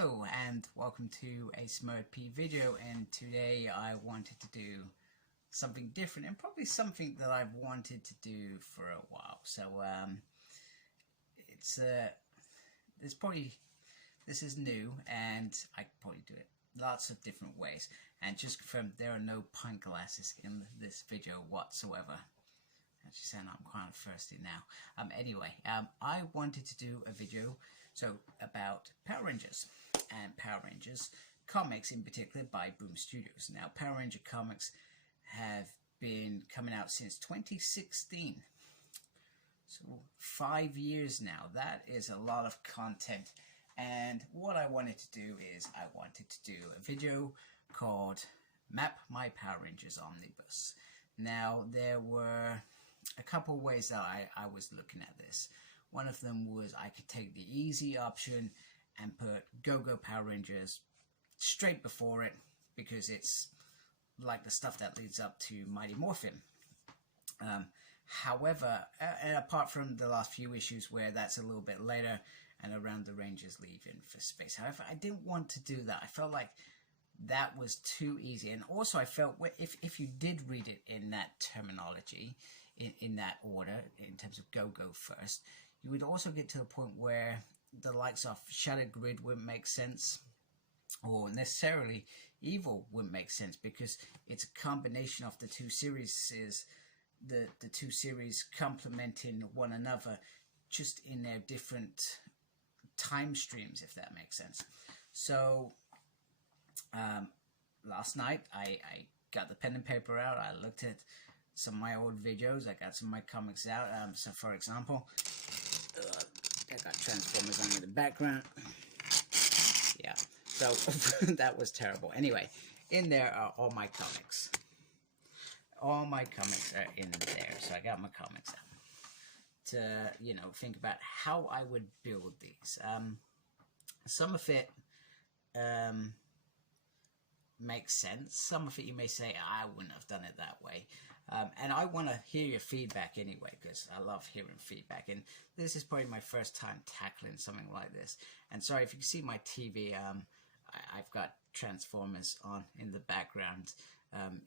Hello and welcome to a Smurp video, and today I wanted to do something different and probably something that I've wanted to do for a while. So this is new and I can probably do it lots of different ways. And just confirm, there are no pint glasses in this video whatsoever. Actually saying I'm kind of thirsty now. I wanted to do a video about Power Rangers and Power Rangers comics, in particular by Boom Studios. Now, Power Ranger comics have been coming out since 2016, so 5 years now. That is a lot of content, and what I wanted to do is I wanted to do a video called Map My Power Rangers Omnibus. Now, there were a couple of ways that I was looking at this. One of them was I could take the easy option and put Go-Go Power Rangers straight before it, because it's like the stuff that leads up to Mighty Morphin. However, and apart from the last few issues where that's a little bit later and around the Rangers leaving for space. However, I didn't want to do that. I felt like that was too easy, and also I felt if you did read it in that terminology, in that order, in terms of go first, you would also get to the point where the likes of Shattered Grid wouldn't make sense, or necessarily Evil wouldn't make sense, because it's a combination of the two series, the two series complementing one another, just in their different time streams, if that makes sense. So last night I got the pen and paper out. I looked at some of my old videos. I got some of my comics out. So for example, I got Transformers on in the background. Yeah, so that was terrible. Anyway, in there are all my comics. All my comics are in there. So I got my comics out to, think about how I would build these. Some of it makes sense. Some of it you may say, I wouldn't have done it that way. And I want to hear your feedback anyway, because I love hearing feedback. And this is probably my first time tackling something like this. And sorry if you can see my TV, I've got Transformers on in the background,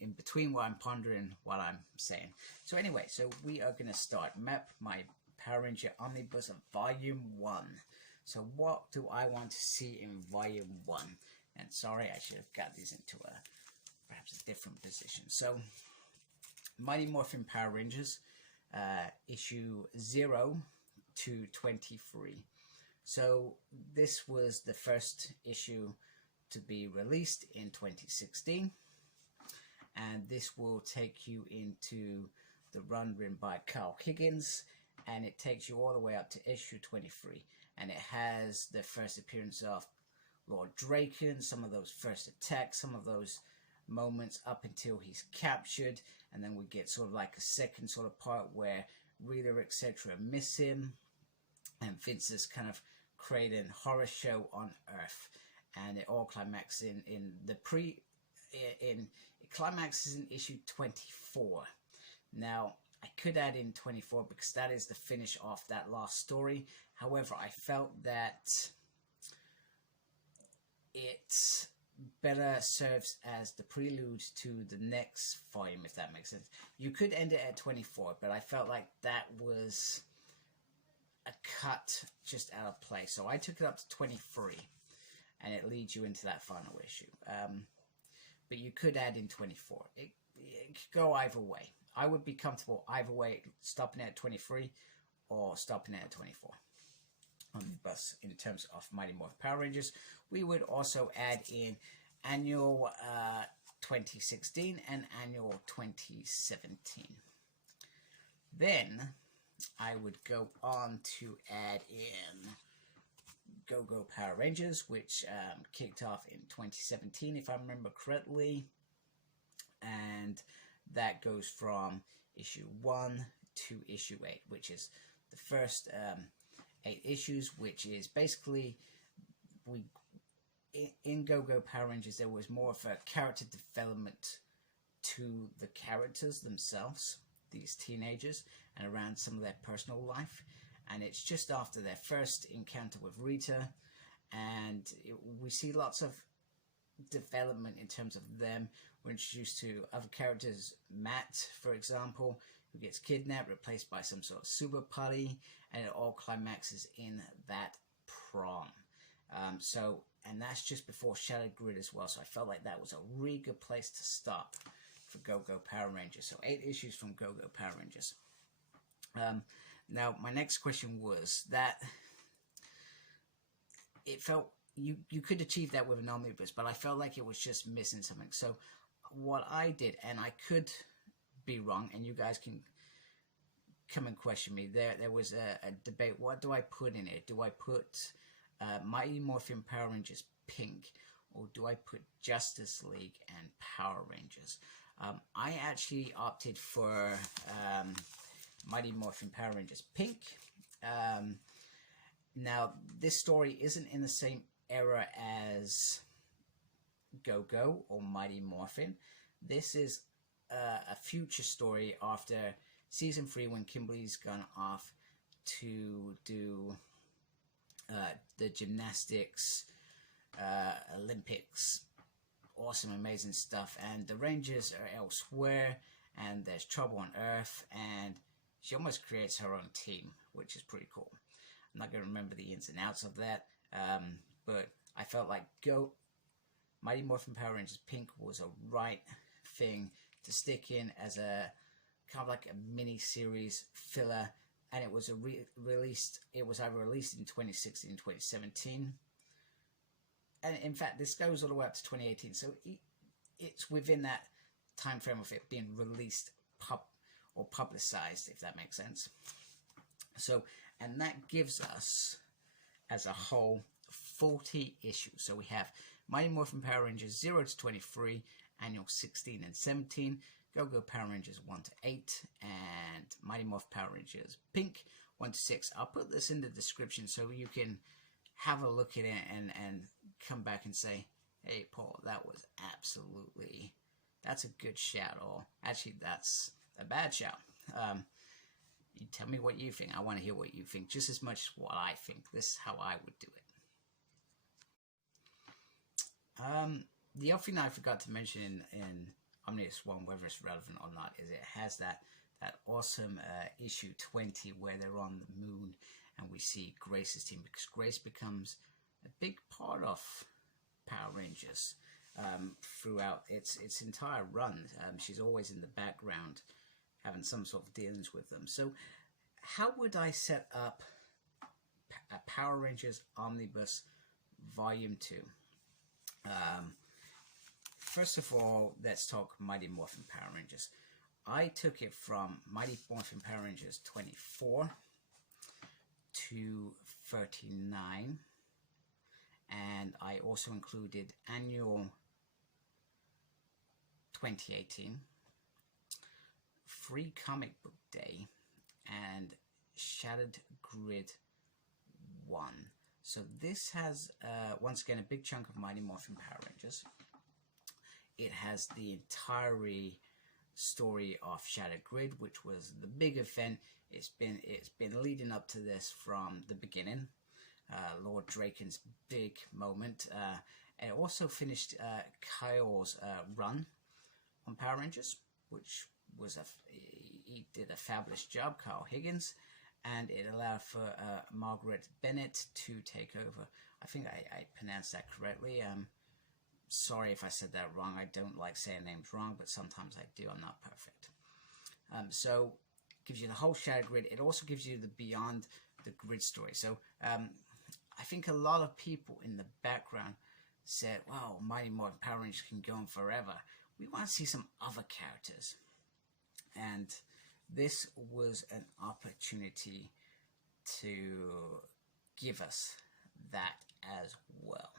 in between what I'm pondering, what I'm saying. So anyway, so we are going to start Map My Power Ranger Omnibus of Volume 1. So what do I want to see in Volume 1? And sorry, I should have got these into perhaps a different position. So, Mighty Morphin Power Rangers, issue 0 to 23. So, this was the first issue to be released in 2016. And this will take you into the run written by Carl Higgins. And it takes you all the way up to issue 23. And it has the first appearance of Lord Drakkon, some of those first attacks, some of those moments up until he's captured, and then we get sort of like a second sort of part where Rita, etc. miss him, and Vince is kind of creating a horror show on Earth, and it all climaxes it climaxes in issue 24. Now, I could add in 24 because that is the finish off that last story. However, I felt that it better serves as the prelude to the next volume, if that makes sense. You could end it at 24, but I felt like that was a cut just out of place. So I took it up to 23, and it leads you into that final issue. But you could add in 24. It could go either way. I would be comfortable either way, stopping it at 23 or stopping it at 24. Omnibus in terms of Mighty Morphin Power Rangers. We would also add in annual 2016 and annual 2017. Then I would go on to add in Go-Go Power Rangers, which kicked off in 2017, if I remember correctly. And that goes from issue 1 to issue 8, which is the first 8 issues, which is basically, in Go-Go Power Rangers there was more of a character development to the characters themselves, these teenagers, and around some of their personal life. And it's just after their first encounter with Rita and we see lots of development in terms of them. We're introduced to other characters, Matt, for example, who gets kidnapped, replaced by some sort of super putty, and it all climaxes in that prom. And that's just before Shattered Grid as well, so I felt like that was a really good place to start for Go-Go Power Rangers. So 8 issues from Go-Go Power Rangers. Now, my next question was that it felt you could achieve that with an omnibus, but I felt like it was just missing something. So what I did, and I could be wrong, and you guys can come and question me, there was a debate. What do I put in it? Do I put Mighty Morphin Power Rangers Pink, or do I put Justice League and Power Rangers? I actually opted for Mighty Morphin Power Rangers Pink. Now, this story isn't in the same era as Go-Go or Mighty Morphin. This is a future story after season 3, when Kimberly's gone off to do the gymnastics, Olympics, awesome, amazing stuff, and the Rangers are elsewhere, and there's trouble on Earth, and she almost creates her own team, which is pretty cool. I'm not going to remember the ins and outs of that, but I felt like Mighty Morphin Power Rangers Pink was a right thing to stick in as a kind of like a mini-series filler, and it was released. It was either released in 2016, 2017, and in fact, this goes all the way up to 2018. So it's within that time frame of it being released or publicized, if that makes sense. So, and that gives us, as a whole, 40 issues. So we have Mighty Morphin Power Rangers 0 to 23, Annual 16 and 17, Go-Go Power Rangers 1 to 8, and Mighty Morphin Power Rangers Pink 1 to 6. I'll put this in the description so you can have a look at it and come back and say, hey, Paul, that's a good shout, or actually that's a bad shout. You tell me what you think. I want to hear what you think just as much as what I think. This is how I would do it. The other thing I forgot to mention in Omnibus 1, whether it's relevant or not, is it has that awesome issue 20 where they're on the moon and we see Grace's team, because Grace becomes a big part of Power Rangers throughout its entire run. She's always in the background having some sort of dealings with them. So how would I set up a Power Rangers Omnibus Volume 2? First of all, let's talk Mighty Morphin Power Rangers. I took it from Mighty Morphin Power Rangers 24 to 39, and I also included Annual 2018, Free Comic Book Day, and Shattered Grid 1. So this has, once again, a big chunk of Mighty Morphin Power Rangers. It has the entire story of Shattered Grid, which was the big event. It's been leading up to this from the beginning. Lord Drakkon's big moment. And it also finished Kyle's run on Power Rangers, which was he did a fabulous job, Kyle Higgins, and it allowed for Margaret Bennett to take over. I think I pronounced that correctly. Sorry if I said that wrong. I don't like saying names wrong, but sometimes I do. I'm not perfect. So it gives you the whole Shattered Grid. It also gives you the Beyond the Grid story. So I think a lot of people in the background said, wow, Mighty Morphin Power Rangers can go on forever. We want to see some other characters. And this was an opportunity to give us that as well.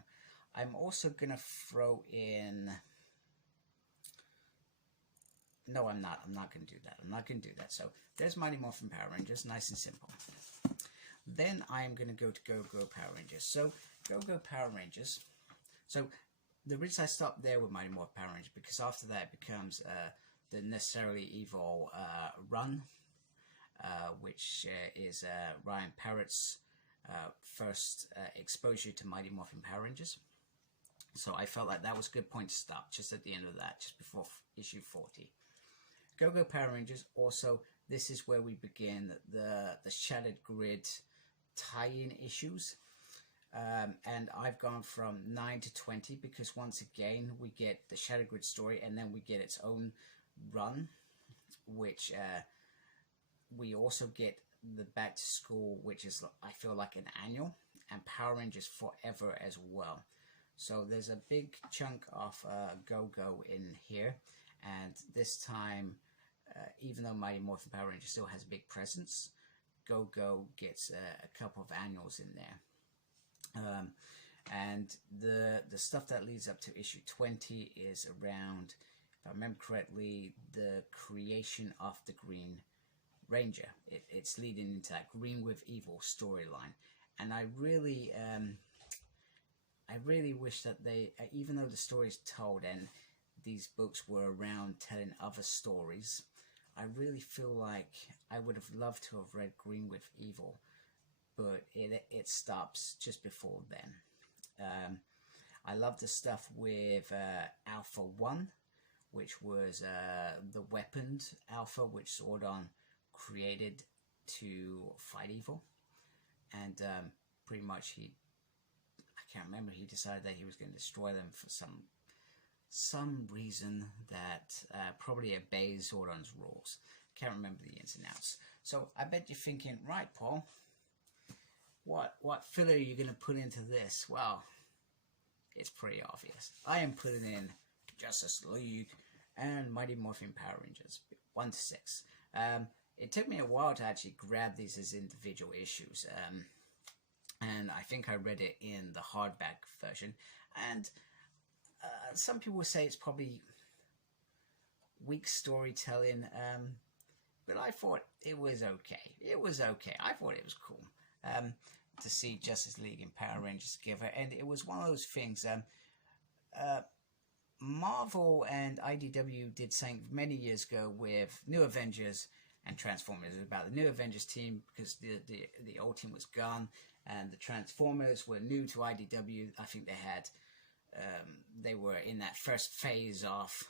I'm also going to throw in... No, I'm not. I'm not going to do that. I'm not going to do that. So there's Mighty Morphin Power Rangers, nice and simple. Then I'm going to go to Go-Go Power Rangers. So Go-Go Power Rangers. So the reason I stopped there with Mighty Morphin Power Rangers, because after that it becomes the Necessarily Evil run, which is Ryan Parrott's first exposure to Mighty Morphin Power Rangers. So I felt like that was a good point to stop, just at the end of that, just before issue 40. Go-Go Power Rangers, also, this is where we begin the Shattered Grid tie-in issues. And I've gone from 9 to 20 because once again we get the Shattered Grid story and then we get its own run, which we also get the Back to School, which is, I feel like, an annual, and Power Rangers Forever as well. So there's a big chunk of Go-Go in here, and this time, even though Mighty Morphin Power Rangers still has a big presence, Go-Go gets a couple of annuals in there. And the stuff that leads up to issue 20 is around, if I remember correctly, the creation of the Green Ranger. It's leading into that Green with Evil storyline, and I really wish that they, even though the story is told and these books were around telling other stories, I really feel like I would have loved to have read Green with Evil, but it stops just before then. I love the stuff with Alpha 1, which was the weaponed Alpha, which Zordon created to fight evil. And pretty much I can't remember, he decided that he was going to destroy them for some reason that probably obeys Zordon's rules. Can't remember the ins and outs. So I bet you're thinking, right, Paul, what filler are you going to put into this? Well, it's pretty obvious. I am putting in Justice League and Mighty Morphin Power Rangers 1 to 6. It took me a while to actually grab these as individual issues, and I think I read it in the hardback version. And some people say it's probably weak storytelling, but I thought it was okay. It was okay. I thought it was cool to see Justice League and Power Rangers together, and it was one of those things. Marvel and IDW did something many years ago with New Avengers and Transformers. It was about the New Avengers team because the old team was gone, and the Transformers were new to IDW. I think they were in that first phase of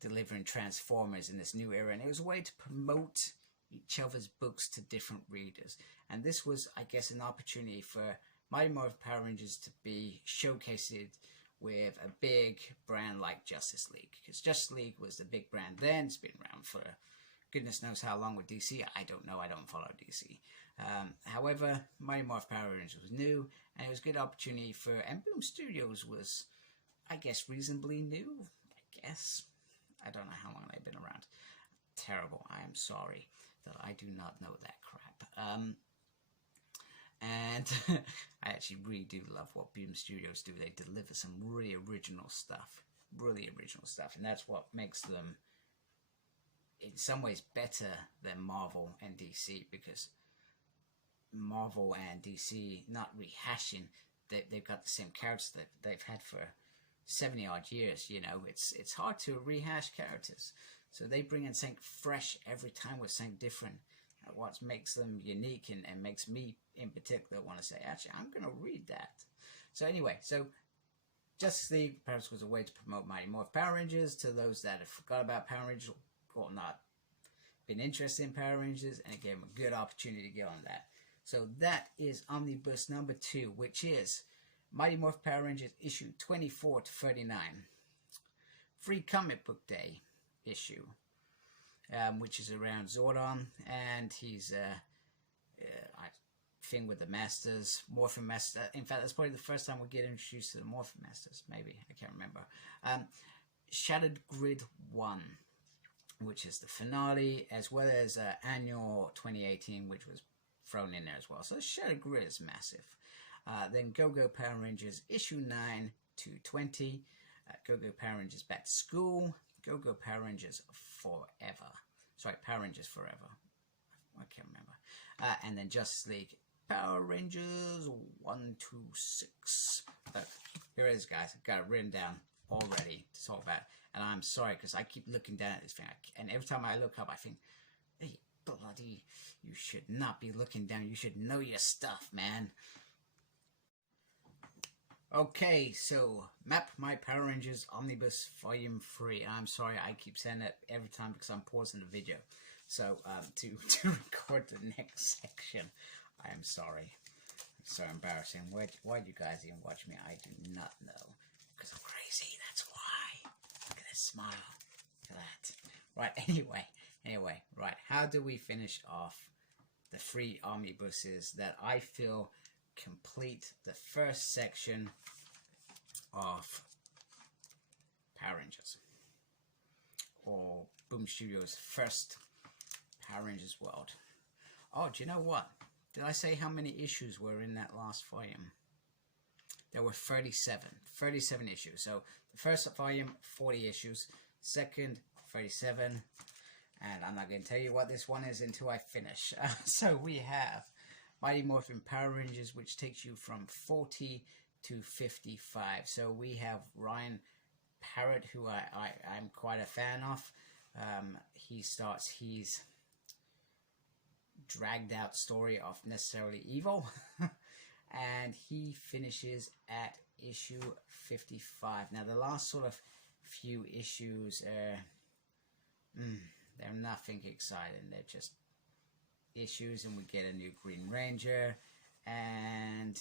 delivering Transformers in this new era, and it was a way to promote each other's books to different readers. And this was, I guess, an opportunity for Mighty Morphin Power Rangers to be showcased with a big brand like Justice League, because Justice League was the big brand then. It's been around for goodness knows how long with DC. I don't know. I don't follow DC. However, Mighty Morphin Power Rangers was new, and it was a good opportunity for, and Boom Studios was, I guess, reasonably new. I guess. I don't know how long they've been around. Terrible. I am sorry that I do not know that crap. And I actually really do love what Boom Studios do. They deliver some really original stuff. Really original stuff. And that's what makes them, in some ways, better than Marvel and DC, because Marvel and DC, not rehashing, they've got the same characters that they've had for 70 odd years. You know, it's hard to rehash characters. So they bring in something fresh every time with something different. What makes them unique and makes me in particular want to say, actually, I'm going to read that. So anyway, so Justice League perhaps was a way to promote Mighty Morphin Power Rangers to those that have forgot about Power Rangers or not been interested in Power Rangers, and it gave them a good opportunity to get on that. So that is Omnibus number 2, which is Mighty Morphin Power Rangers issue 24 to 39. Free Comic Book Day issue. Which is around Zordon, and he's thing with the Masters, Morphin Master. In fact, that's probably the first time we get introduced to the Morphin Masters. Maybe, I can't remember. Shattered Grid 1, which is the finale, as well as annual 2018, which was thrown in there as well. So Shattered Grid is massive. Then Go-Go Power Rangers issue 9 to 20. Go-Go Power Rangers Back to School. Go-Go Power Rangers Forever. Sorry, Power Rangers Forever. I can't remember. And then Justice League Power Rangers 1 to 6. Here it is, guys. I've got it written down already to talk about. And I'm sorry, because I keep looking down at this thing. And every time I look up, I think, hey, bloody... You should not be looking down. You should know your stuff, man. Okay, so Map My Power Rangers Omnibus Volume 3. I'm sorry, I keep saying that every time because I'm pausing the video. So, to record the next section, I am sorry. It's so embarrassing. Why do you guys even watch me? I do not know. Because I'm crazy, that's why. Look at this smile. Look at that. Right, anyway, right. How do we finish off the 3 omnibuses that I feel complete the first section of Power Rangers, or Boom Studios' first Power Rangers World? Oh, do you know what? Did I say how many issues were in that last volume? There were 37 issues. So the first volume, 40 issues. Second, 37. And I'm not going to tell you what this one is until I finish. So we have Mighty Morphin Power Rangers, which takes you from 40 to 55. So we have Ryan Parrott, who I'm quite a fan of. He starts his dragged out story of Necessarily Evil. And he finishes at issue 55. Now the last sort of few issues, they're nothing exciting. They're just issues, and we get a new Green Ranger, and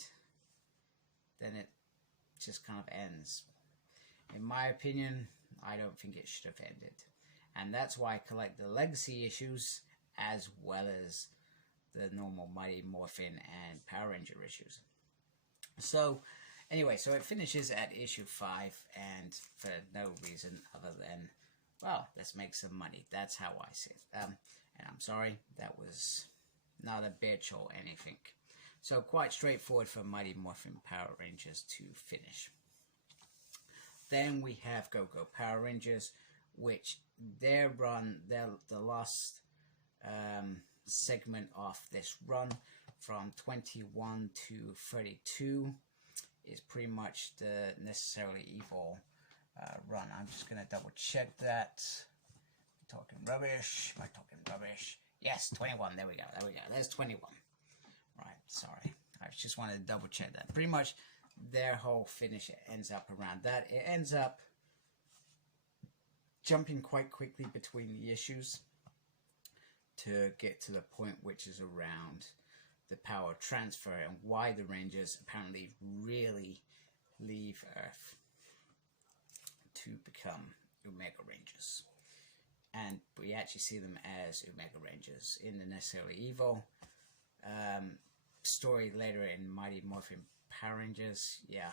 then it just kind of ends. In my opinion, I don't think it should have ended. And that's why I collect the legacy issues as well as the normal Mighty Morphin and Power Ranger issues. So, anyway, so it finishes at issue 5, and for no reason other than, well, let's make some money. That's how I see it. And I'm sorry, that was not a bitch or anything. So quite straightforward for Mighty Morphin Power Rangers to finish. Then we have Go-Go Power Rangers, which their run, the last segment of this run from 21 to 32 is pretty much the Necessarily Evil run. I'm just going to double check that. Am I talking rubbish? Am I talking rubbish? Yes, 21. There we go. There's 21. Right, sorry. I just wanted to double check that. Pretty much their whole finish ends up around that. It ends up jumping quite quickly between the issues to get to the point which is around the power transfer and why the Rangers apparently really leave Earth to become Omega Rangers. And we actually see them as Omega Rangers in the Necessarily Evil story later in Mighty Morphin Power Rangers. Yeah,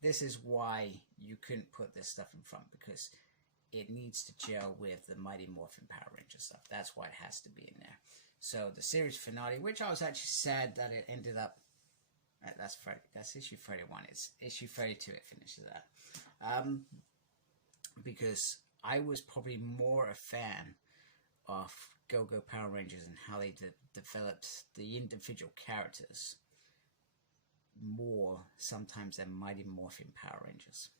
this is why you couldn't put this stuff in front, because it needs to gel with the Mighty Morphin Power Ranger stuff. That's why it has to be in there. So the series finale, which I was actually sad that it ended up, that's issue 31. It's issue 32 it finishes at. Because I was probably more a fan of Go-Go Power Rangers and how they developed the individual characters more sometimes than Mighty Morphin Power Rangers.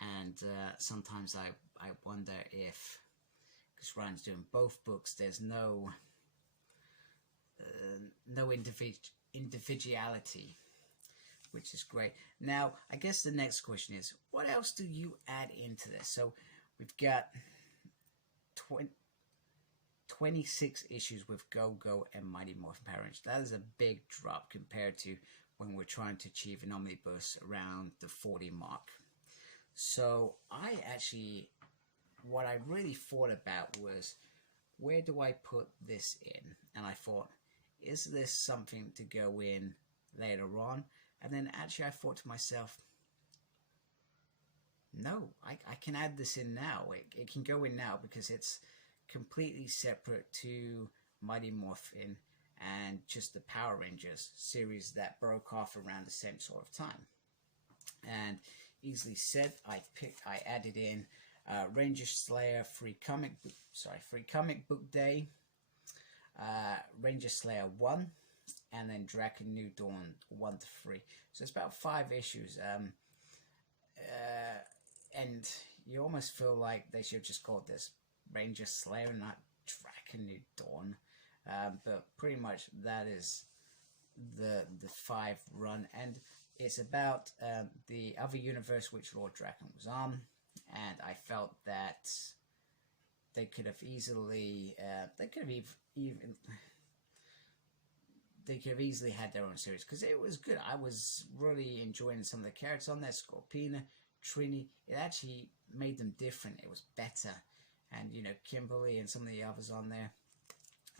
And sometimes I wonder if, because Ryan's doing both books, there's no individuality, which is great. Now, I guess the next question is, what else do you add into this? So we've got 26 issues with Go-Go and Mighty Morphin Power Rangers. That is a big drop compared to when we're trying to achieve an omnibus around the 40 mark. So what I really thought about was, where do I put this in? And I thought, is this something to go in later on? And then actually I thought to myself, no, I can add this in now. It can go in now because it's completely separate to Mighty Morphin and just the Power Rangers series that broke off around the same sort of time. And easily said, I added in Ranger Slayer free comic book day, Ranger Slayer 1, and then Drakkon New Dawn 1 to 3. So it's about 5 issues. And you almost feel like they should have just called this Ranger Slayer, not Drakkon New Dawn. but pretty much that is the 5 run, and it's about the other universe which Lord Drakkon was on, and I felt that they could have easily had their own series, because it was good. I was really enjoying some of the characters on there. Scorpina, Trini, it actually made them different. It was better. And, you know, Kimberly and some of the others on there.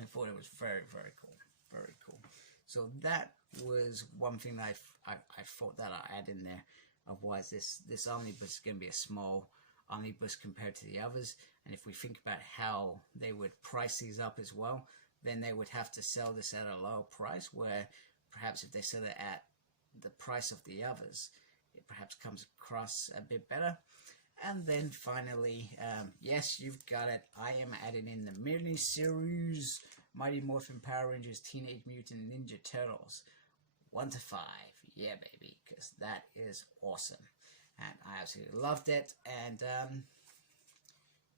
I thought it was very, very cool. Very cool. So that was one thing that I thought that I'd add in there. Otherwise, this omnibus is going to be a small omnibus compared to the others. And if we think about how they would price these up as well, then they would have to sell this at a lower price, where perhaps if they sell it at the price of the others, it perhaps comes across a bit better. And then finally, yes, you've got it, I am adding in the mini-series Mighty Morphin Power Rangers Teenage Mutant Ninja Turtles 1 to 5. Yeah, baby, because that is awesome. And I absolutely loved it, and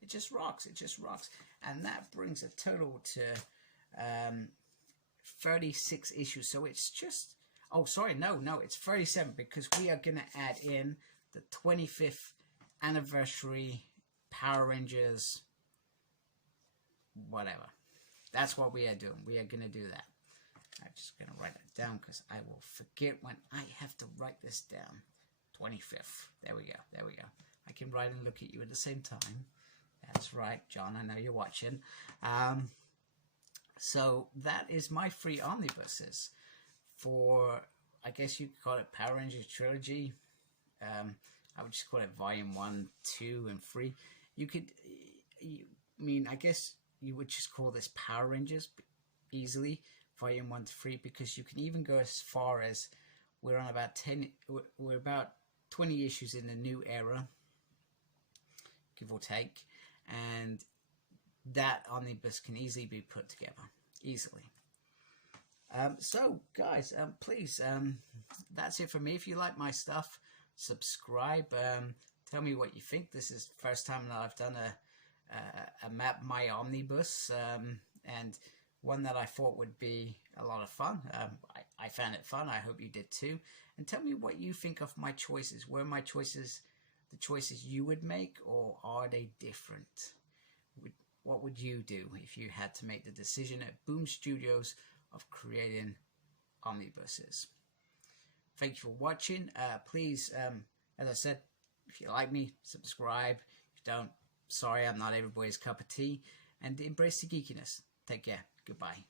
it just rocks. It just rocks. And that brings a total to 36 issues. So it's just, oh, sorry, no, it's 37, because we are going to add in the 25th anniversary Power Rangers, whatever. That's what we are doing. We are going to do that. I'm just going to write it down, because I will forget when I have to write this down. 25th. There we go. There we go. I can write and look at you at the same time. That's right, John. I know you're watching. So that is my 3 omnibuses for, I guess you could call it Power Rangers Trilogy. I would just call it Volume 1, 2, and 3. You could, I guess you would just call this Power Rangers easily, Volume 1 to 3, because you can even go as far as we're about 20 issues in the new era, give or take, and that omnibus can easily be put together, easily. So guys, please, that's it for me. If you like my stuff, subscribe, tell me what you think. This is the first time that I've done a map my omnibus, and one that I thought would be a lot of fun. I found it fun. I hope you did too. And tell me what you think of my choices. Were my choices the choices you would make, or are they different? What would you do if you had to make the decision at Boom Studios of creating omnibuses? Thank you for watching. Please, as I said, if you like me, subscribe. If you don't, sorry, I'm not everybody's cup of tea. And embrace the geekiness. Take care. Goodbye.